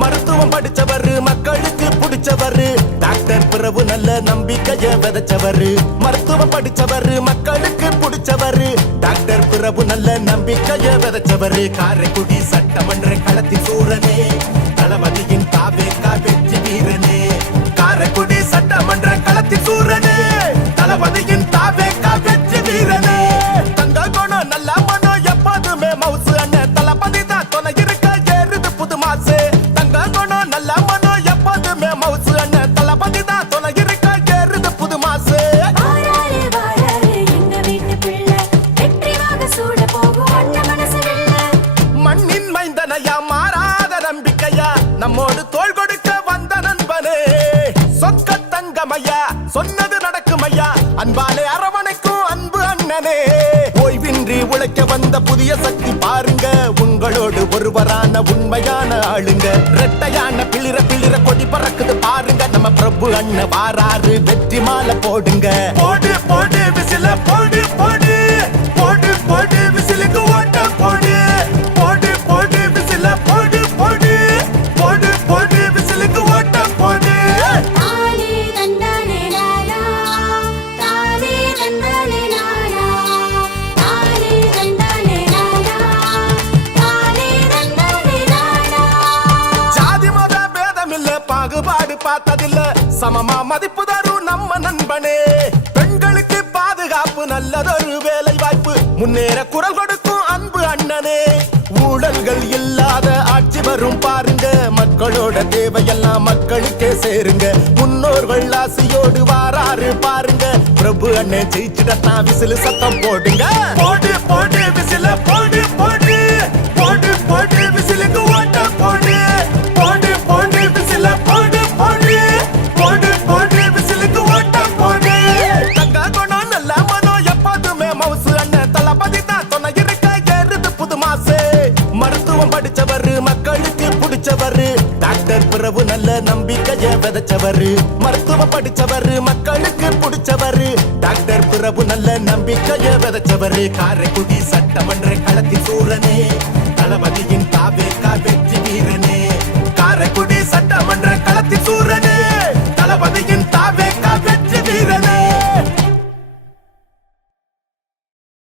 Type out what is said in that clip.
மருத்துவம் படிச்சவரு மக்களுக்கு பிடிச்சவரு டாக்டர் பிரபு நல்ல நம்பிக்கைய விதைச்சவரு மருத்துவம் படிச்சவரு மக்களுக்கு பிடிச்சவரு டாக்டர் பிரபு நல்ல நம்பிக்கைய விதைச்சவரு காரைக்குடி சட்டமன்ற களத்தின் சூரனே தளபதியின் தாவேகா வெற்றி வீரனே காரைக்குடி சட்டமன்ற களத்தின் சூரனே தளபதியின் தாவேகா வெற்றி வீரனே தங்க குணம் நல்ல மனம் எப்போதுமே மவுசு அண்ணன் தளபதி தான் துணை இருக்க ஏறுது புது மாசு தங்க குணம் நல்ல மனம் எப்போதுமே மவுசு அண்ணன் தளபதி தான் துணை இருக்க ஏறுது புது மாசு மண்ணின் மைந்தனையா மாறாத நம்பிக்கையா நம்மோடு தோள் கொடுக்க வந்த நண்பனே சொக்க தங்கமையா சொன்னது நடக்குமையா அன்பாலே அரவணைக்கும் அன்பு அண்ணனே ஓய்வின்றி உழைக்க வந்த புதிய சக்தி பாருங்க உங்களோடு ஒருவரான உண்மையான ஆளுங்க ரெட்டையான பிளிர கொடி பறக்குது பாருங்க நம்ம பிரபு அண்ணன் வாராரு வெற்றி மாலை போடுங்க போடு போடு விசில போடு போடு போடு போடு விசிலுக்கு ஓட்ட போடு போடு போடு விசில போடு போடு போடு போடு விசிலுக்கு ஓட்ட போடு ஜாதி மத பேதம் இல்ல பாகுபாடு பார்த்ததில்ல சமமா மதிப்பு தரும் நம்ம நண்பனே பெண்களுக்கு பாதுகாப்பு நல்லதொரு வேலை வாய்ப்பு முன்னேற குரல் கொடுக்கும் அன்பு அண்ணனே ஊழல்கள் இல்லாத ஆட்சி வரும் பாருங்க மக்களோட தேவையெல்லாம் மக்களுக்கே சேருங்க முன்னோர்கள் ஆசையோடு வாராரு பாருங்க பிரபு அண்ணன் ஜெயிச்சிடத்தான் விசிலு சத்தம் போடுங்க போடு போடு விசில போடு போடு போடு போடு விசிலுக்கு ஓட்ட போடு போடு போடு விசில போடு போடு போடு போடு விசிலுக்கு ஓட்ட போடு தங்க குணம் நல்ல மனம் எப்போதுமே மவுசு அண்ணன் தளபதி தான் துணை இருக்க ஏறுது புது மாசு மருத்துவம் படிச்சவரு மக்களுக்கு பிடிச்சவரு டாக்டர் பிரபு நல்ல நம்பிக்கைய விதைச்சவரு மருத்துவம் படிச்சவரு மக்களுக்கு பிடிச்சவரு டாக்டர் பிரபு நல்ல நம்பிக்கைய விதைச்சவரு காரைக்குடி சட்டமன்ற களத்தின் சூரனே